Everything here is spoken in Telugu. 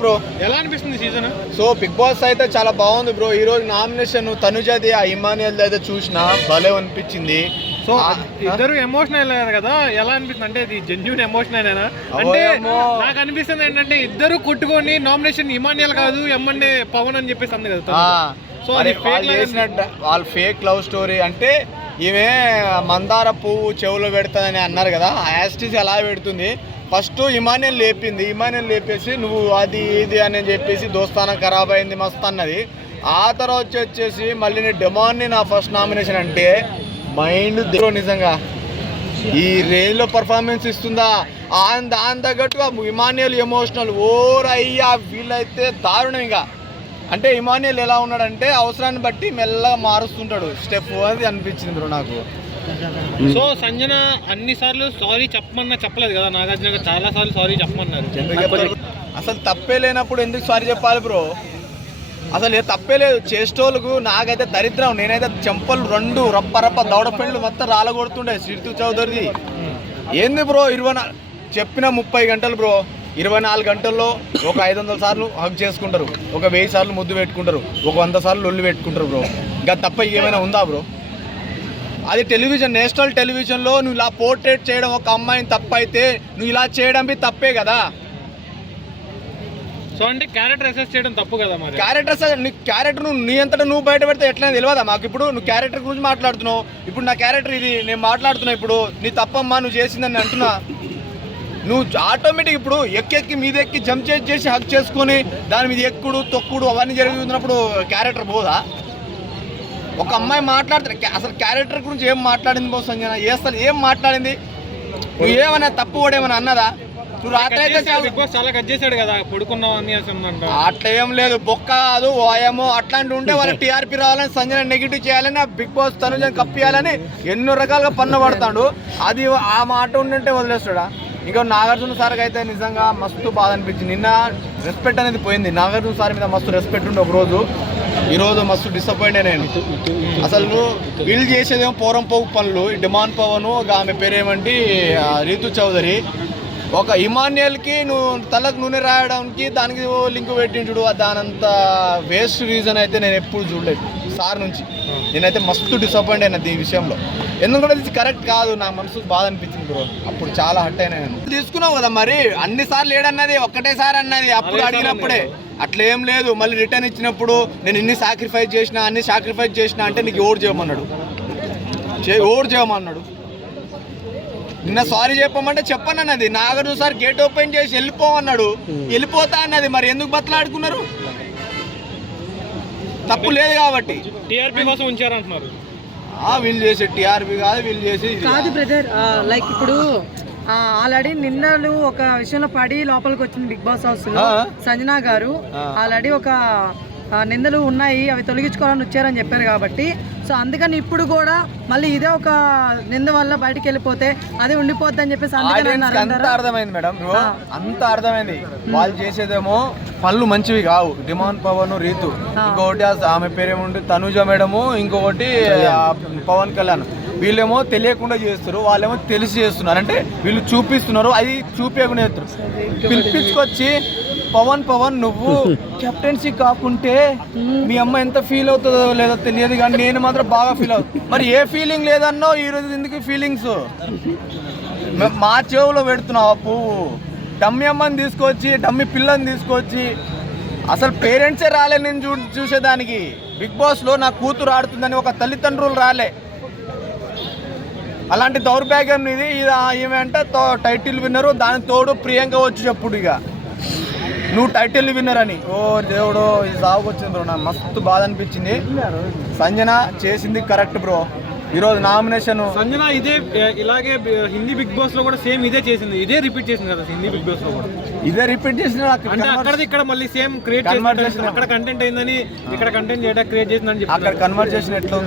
బ్రో ఎలా అనిపిస్తుంది సీజన్? సో బిగ్ బాస్ అయితే చాలా బాగుంది బ్రో. ఈ రోజు నామినేషన్ తనుజది ఆ ఇమానియల్ అయితే చూసిన భలే అనిపించింది. సో ఇద్దరు ఎమోషనల్ అయ్యారు కదా, ఎలా అనిపిస్తుంది? అంటే ఇది జెన్యూన్ ఎమోషనల్ అయినా అంటే నాకు అనిపిస్తుంది ఏంటంటే ఇద్దరు కొట్టుకొని నామినేషన్ ఇమానియల్ కాదు ఎమ్మండే పవన్ అని చెప్పేసి అంది కదా. సో అది వాళ్ళు ఫేక్ లవ్ స్టోరీ. అంటే ఈమె మందార పువ్వు చెవులో పెడుతుందని అన్నారు కదా, యాస్టిస్ ఎలా పెడుతుంది. ఫస్ట్ ఇమానియల్ లేపింది, ఇమానియల్ లేపేసి నువ్వు అది ఇది అని చెప్పేసి దోస్తానం ఖరాబ్ అయింది మస్తు అన్నది. ఆ తర్వాత వచ్చేసి మళ్ళీ నీ డెమాన్ని నా ఫస్ట్ నామినేషన్ అంటే మైండ్ నిజంగా ఈ రేంజ్లో పర్ఫార్మెన్స్ ఇస్తుందా? దాని తగ్గట్టుగా ఇమానియల్ ఎమోషనల్ అయ్యా వీళ్ళైతే దారుణం. ఇంకా అంటే ఇమానియల్ ఎలా ఉన్నాడంటే అవసరాన్ని బట్టి మెల్లగా మారుస్తుంటాడు స్టెప్, అది అనిపించింది బ్రో నాకు. సో సంజన అన్నిసార్లు సారీ చెప్పలేదు కదా, నాగార్జున చాలా సార్లు సారీ చెప్పమన్నారు. అసలు తప్పే లేనప్పుడు ఎందుకు సారీ చెప్పాలి బ్రో? అసలు ఏ తప్పే లేదు చేసేటోళ్ళకు. నాకైతే దరిద్రం, నేనైతే చెంపలు రెండు రప్ప దౌడ పెళ్ళు మొత్తం రాలగొడుతుండే శ్రీతు చౌదరిది. ఏంది బ్రో చెప్పిన 30 గంటలు బ్రో, 24 గంటల్లో ఒక 500 సార్లు హగ్ చేసుకుంటారు, ఒక 1000 సార్లు ముద్దు పెట్టుకుంటారు, ఒక 100 సార్లు లొల్లు పెట్టుకుంటారు బ్రో. ఇంకా తప్ప ఏమైనా ఉందా బ్రో? అది టెలివిజన్, నేషనల్ టెలివిజన్లో నువ్వు ఇలా పోర్ట్రేట్ చేయడం ఒక అమ్మాయిని తప్పైతే నువ్వు ఇలా చేయడం తప్పే కదా. సో అంటే క్యారెక్టర్ అసెస్ చేయడం తప్పు కదా. మరి క్యారెక్టర్ నీ అంతటా నువ్వు బయట పెడితే ఎట్లా తెలియదా మాకు? ఇప్పుడు నువ్వు క్యారెక్టర్ గురించి మాట్లాడుతున్నావు, ఇప్పుడు నా క్యారెక్టర్ ఇది నేను మాట్లాడుతున్నా, ఇప్పుడు నీ తప్పమ్మా నువ్వు చేసిందని అంటున్నా. నువ్వు ఆటోమేటిక్ ఇప్పుడు ఎక్కి మీద ఎక్కి జంప్ చేసి హక్ చేసుకొని దాని మీద ఎక్కుడు తొక్కుడు అవన్నీ జరుగుతున్నప్పుడు క్యారెక్టర్ పోదా? ఒక అమ్మాయి మాట్లాడుతున్నా అసలు క్యారెక్టర్ గురించి ఏం మాట్లాడింది బో సంజన? అసలు ఏం మాట్లాడింది? నువ్వు ఏమన్నా తప్పు కూడా ఏమన్నా అన్నదా? నువ్వు రాత్రి అయితే చాలా కట్ చేశాడు కదా, పడుకున్నావు అట్లా ఏం లేదు, బొక్క కాదు ఓయమో అట్లాంటివి ఉంటే వాళ్ళకి టీఆర్పీ రావాలని, సంజన నెగిటివ్ చేయాలని, బిగ్ బాస్ తనుజ కప్పియాలని ఎన్నో రకాలుగా పన్ను పడతాడు. అది ఆ మాట ఉండంటే వదిలేస్తాడా? ఇంకా నాగార్జున సార్కి అయితే నిజంగా మస్తు బాధ అనిపించింది. నిన్న రెస్పెక్ట్ అనేది పోయింది. నాగార్జున సార్ మీద మస్తు రెస్పెక్ట్ ఉండే ఒకరోజు, ఈరోజు మస్తు డిసప్పాయింట్ నేను. అసలు వీళ్ళు చేసేదేమో పోరం పోగు పనులు, డిమాండ్ పవన్ ఆమె పేరేమంటే రీతు చౌదరి. ఒక ఇమానియల్కి నువ్వు తలకు నూనె రాయడానికి దానికి లింక్ పెట్టించుడు, దానంత వేస్ట్ రీజన్ అయితే నేను ఎప్పుడు చూడలేదు సార్ నుంచి. నేనైతే మస్తు డిసప్పాయింట్ అయినా ఈ విషయంలో. ఎందుకంటే ఇది కరెక్ట్ కాదు, నా మనసుకు బాధ అనిపించింది బ్రో. అప్పుడు చాలా హర్ట్ అయినా. నేను తీసుకున్నావు కదా మరి, అన్నిసార్లు లేడన్నది ఒక్కటేసారి అన్నది అప్పుడు అడిగినప్పుడే. అట్లేం లేదు, మళ్ళీ రిటర్న్ ఇచ్చినప్పుడు నేను అన్ని సాక్రిఫైస్ చేసిన అంటే నీకు ఓటు చేయమన్నాడు. నిన్న సారీ చెప్పమంటే చెప్పనన్నది. నాగార్జున సార్ గేట్ ఓపెన్ చేసి వెళ్ళిపోమన్నాడు, వెళ్ళిపోతా అన్నది. మరి ఎందుకు బతలాడుకున్నారు? తప్పు లేదు కాబట్టి టీఆర్పీ కోసం ఉంచారంటున్నారు. వీళ్ళు చేసే టీఆర్పీ కాదు, వీళ్ళు చేసి కాదు బ్రదర్. లైక్ ఇప్పుడు ఆల్రెడీ నిన్నలు ఒక విషయంలో పడి లోపలికి వచ్చింది బిగ్ బాస్ హౌస్ లో సంజన గారు. ఆల్రెడీ ఒక నిందలు ఉన్నాయి, అవి తొలగించుకోవాలని వచ్చారని చెప్పారు కాబట్టి, సో అందుకని ఇప్పుడు కూడా మళ్ళీ ఇదే ఒక నింద వల్ల బయటకు వెళ్ళిపోతే అది ఉండిపోద్ది అని చెప్పేసి అంత అర్థమైంది మేడం, అంత అర్థమైంది. వాళ్ళు చేసేదేమో పనులు మంచివి కావు. డిమాండ్ పవన్ రీతు, ఇంకొకటి ఆమె పేరేముంది తనుజ మేడము, ఇంకొకటి పవన్ కళ్యాణ్. వీళ్ళేమో తెలియకుండా చేస్తారు, వాళ్ళేమో తెలిసి చేస్తున్నారు. అంటే వీళ్ళు చూపిస్తున్నారు, అది చూపించకుండా చేస్తారు. పిలిపించుకొచ్చి పవన్ నువ్వు కెప్టెన్సీ కాకుంటే మీ అమ్మ ఎంత ఫీల్ అవుతుందో లేదో తెలియదు, కానీ నేను మాత్రం బాగా ఫీల్ అవుతుంది. మరి ఏ ఫీలింగ్ లేదన్నో ఈరోజు ఎందుకు ఫీలింగ్స్? మా చెవులో పెడుతున్నావు పువ్వు. డమ్మి అమ్మని తీసుకొచ్చి, డమ్మి పిల్లని తీసుకొచ్చి, అసలు పేరెంట్సే రాలే నేను చూసేదానికి. బిగ్ బాస్లో నా కూతురు ఆడుతుందని ఒక తల్లిదండ్రులు రాలే. అలాంటి దౌర్భాగ్యం ఇది. ఈమె అంటే టైటిల్ విన్నరు, దానికి తోడు ప్రియాంక వచ్చి చెప్పుడు ఇక నువ్వు టైటిల్ విన్నర్ అని. ఓ దేవుడు, ఇది సాగుకొచ్చింది బ్రో. నాకు మస్తు బాధ అనిపించింది. సంజన చేసింది కరెక్ట్ బ్రో. ఈరోజు నామినేషన్ సంజన ఇలాగే హిందీ బిగ్ బాస్ లో కూడా సేమ్ ఇదే చేసింది, ఇదే రిపీట్ చేసింది కదా. హిందీ బిగ్ బాస్ లో కూడా ఇదే రిపీట్ చేసింది. అక్కడ ఇక్కడ మళ్ళీ సేమ్ క్రియేట్ చేసిన, అక్కడ కంటెంట్ అయిందని ఇక్కడ కంటెంట్ చేయడానికి క్రియేట్ చేసిందని చెప్పి అక్కడ కన్వర్జేషన్ ఎట్లా